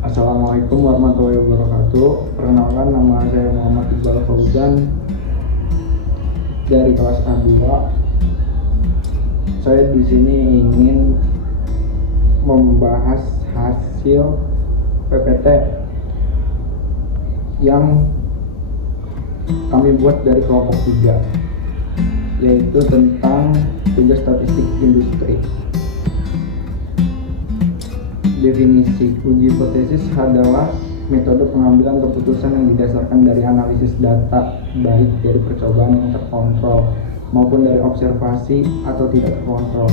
Assalamualaikum warahmatullahi wabarakatuh. Perkenalkan, nama saya Muhammad Iqbal Fauzan dari kelas A2. Saya di sini ingin membahas hasil PPT yang kami buat dari kelompok 3, yaitu tentang tugas statistik industri. Definisi uji hipotesis adalah metode pengambilan keputusan yang didasarkan dari analisis data, baik dari percobaan yang terkontrol maupun dari observasi atau tidak terkontrol.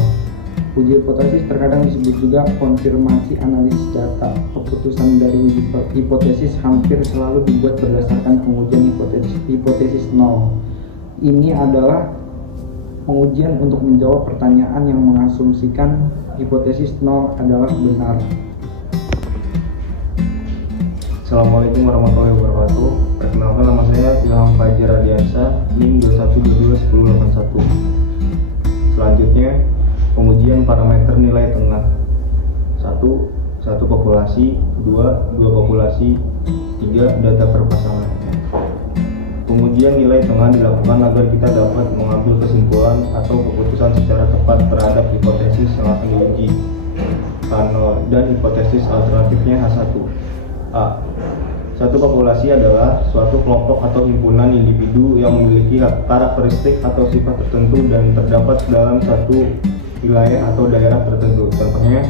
Uji hipotesis terkadang disebut juga konfirmasi analisis data. Keputusan dari uji hipotesis hampir selalu dibuat berdasarkan pengujian hipotesis nol. Ini adalah pengujian untuk menjawab pertanyaan yang mengasumsikan hipotesis nol adalah benar. Assalamualaikum warahmatullahi wabarakatuh. Perkenalkan, nama saya Ilham Fajar Radiansa, NIM 21221081. Selanjutnya, pengujian parameter nilai tengah. 1 populasi, 2 populasi, 3 data perpasangan. Pengujian nilai tengah dilakukan agar kita dapat mengambil kesimpulan atau keputusan secara tepat terhadap hipotesis yang akan diuji. K0 dan hipotesis alternatifnya H1. A. Satu populasi adalah suatu kelompok atau himpunan individu yang memiliki karakteristik atau sifat tertentu dan terdapat dalam satu wilayah atau daerah tertentu. Contohnya,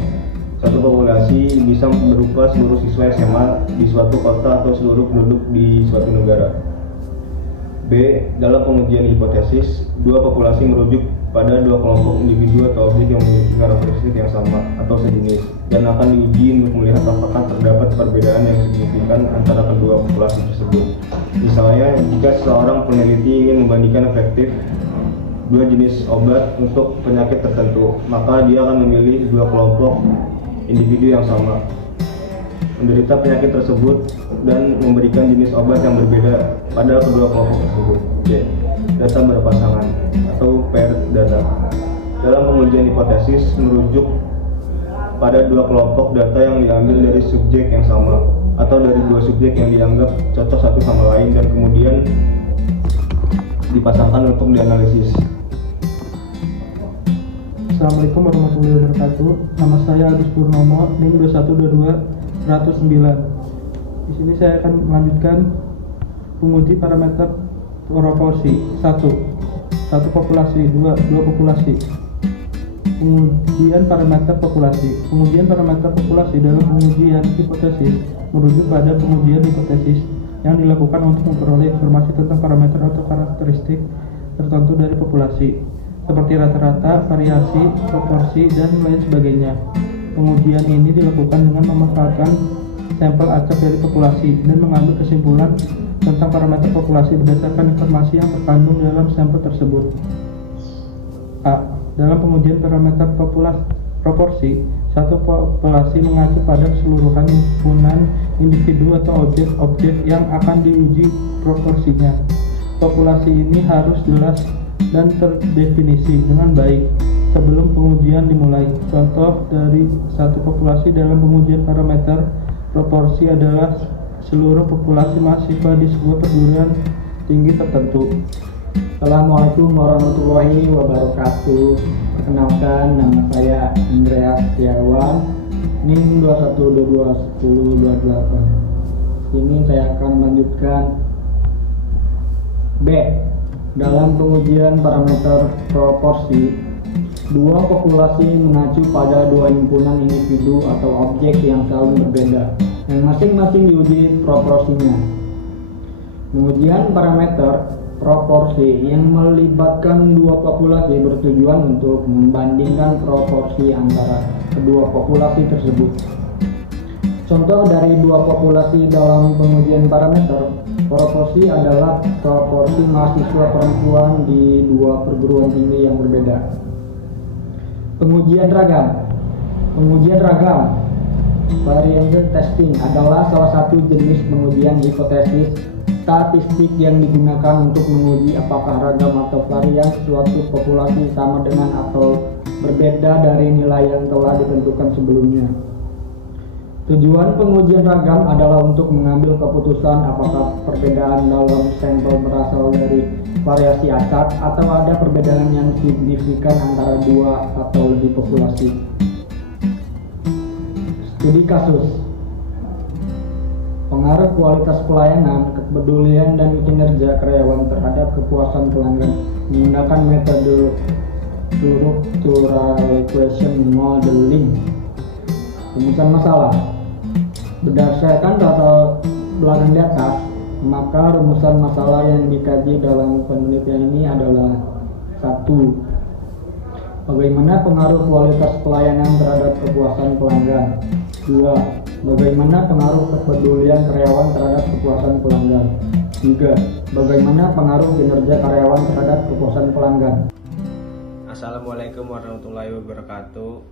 satu populasi bisa berupa seluruh siswa SMA di suatu kota atau seluruh penduduk di suatu negara. B. Dalam pengujian hipotesis, dua populasi merujuk pada dua kelompok individu atau objek yang memiliki karakteristik yang sama atau sejenis dan akan diuji untuk melihat apakah terdapat perbedaan yang signifikan antara kedua populasi tersebut. Misalnya, jika seorang peneliti ingin membandingkan efektif dua jenis obat untuk penyakit tertentu, maka dia akan memilih dua kelompok individu yang sama menderita penyakit tersebut dan memberikan jenis obat yang berbeda pada kedua kelompok tersebut. C. Data berpasangan atau paired data. Dalam pengujian hipotesis merujuk pada dua kelompok data yang diambil dari subjek yang sama atau dari dua subjek yang dianggap cocok satu sama lain dan kemudian dipasangkan untuk dianalisis. Assalamualaikum warahmatullahi wabarakatuh. Nama saya Agus Purnomo, NIM 2122-109. Di sini saya akan melanjutkan menguji parameter proporsi. 1 populasi, 2 populasi. Pengujian parameter populasi. Pengujian parameter populasi dalam pengujian hipotesis merujuk pada pengujian hipotesis yang dilakukan untuk memperoleh informasi tentang parameter atau karakteristik tertentu dari populasi, seperti rata-rata, variasi, proporsi, dan lain sebagainya. Pengujian ini dilakukan dengan memanfaatkan sampel acak dari populasi dan mengambil kesimpulan tentang parameter populasi berdasarkan informasi yang terkandung dalam sampel tersebut. A. Dalam pengujian parameter proporsi, satu populasi mengacu pada keseluruhan himpunan individu atau objek-objek yang akan diuji proporsinya. Populasi ini harus jelas dan terdefinisi dengan baik sebelum pengujian dimulai. Contoh dari satu populasi dalam pengujian parameter proporsi adalah seluruh populasi mahasiswa di sebuah perguruan tinggi tertentu. Assalamualaikum warahmatullahi wabarakatuh. Perkenalkan, nama saya Andreas Setiawan, NIM 21221028. Ini saya akan melanjutkan B. Dalam pengujian parameter proporsi, dua populasi mengacu pada dua himpunan individu atau objek yang saling berbeda, yang masing-masing diuji proporsinya. Pengujian parameter proporsi yang melibatkan dua populasi bertujuan untuk membandingkan proporsi antara kedua populasi tersebut. Contoh dari dua populasi dalam pengujian parameter proporsi adalah proporsi mahasiswa perempuan di dua perguruan tinggi yang berbeda. Pengujian ragam variance testing adalah salah satu jenis pengujian hipotesis statistik yang digunakan untuk menguji apakah ragam atau varian suatu populasi sama dengan atau berbeda dari nilai yang telah ditentukan sebelumnya. Tujuan pengujian ragam adalah untuk mengambil keputusan apakah perbedaan dalam sampel berasal dari variasi acak atau ada perbedaan yang signifikan antara dua atau lebih populasi. Studi kasus. Pengaruh kualitas pelayanan, kepedulian, dan kinerja karyawan terhadap kepuasan pelanggan menggunakan metode structural equation modeling. Rumusan masalah. Berdasarkan data belakang di atas, maka rumusan masalah yang dikaji dalam penelitian ini adalah 1. Bagaimana pengaruh kualitas pelayanan terhadap kepuasan pelanggan? 2. Bagaimana pengaruh kepedulian karyawan terhadap kepuasan pelanggan? 3. Bagaimana pengaruh kinerja karyawan terhadap kepuasan pelanggan? Assalamualaikum warahmatullahi wabarakatuh.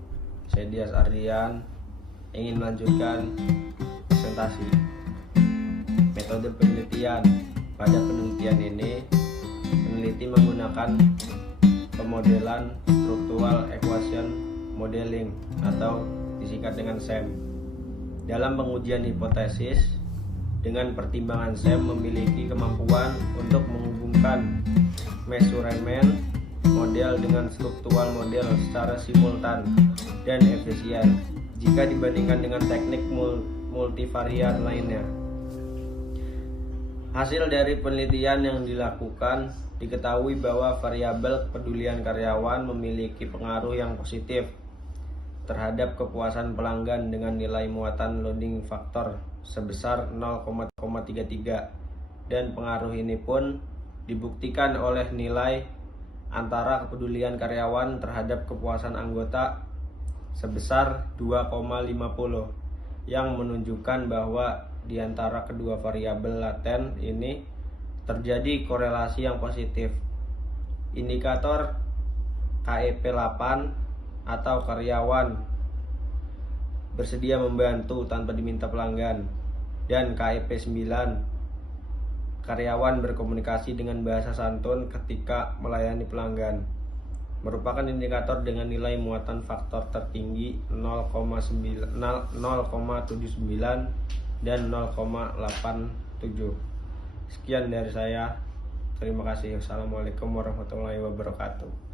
Saya Dias Ardian ingin melanjutkan presentasi metode penelitian. Pada penelitian ini, peneliti menggunakan pemodelan structural equation modeling atau disingkat dengan SEM. Dalam pengujian hipotesis, dengan pertimbangan SEM memiliki kemampuan untuk menghubungkan measurement model dengan struktural model secara simultan dan efisien jika dibandingkan dengan teknik multivariat lainnya. Hasil dari penelitian yang dilakukan diketahui bahwa variabel kepedulian karyawan memiliki pengaruh yang positif terhadap kepuasan pelanggan dengan nilai muatan loading factor sebesar 0,33 dan pengaruh ini pun dibuktikan oleh nilai antara kepedulian karyawan terhadap kepuasan anggota sebesar 2,50 yang menunjukkan bahwa di antara kedua variabel laten ini terjadi korelasi yang positif. Indikator KEP 8 atau karyawan bersedia membantu tanpa diminta pelanggan, dan KEP 9 karyawan berkomunikasi dengan bahasa santun ketika melayani pelanggan, merupakan indikator dengan nilai muatan faktor tertinggi 0,79 dan 0,87. Sekian dari saya. Terima kasih. Wassalamualaikum warahmatullahi wabarakatuh.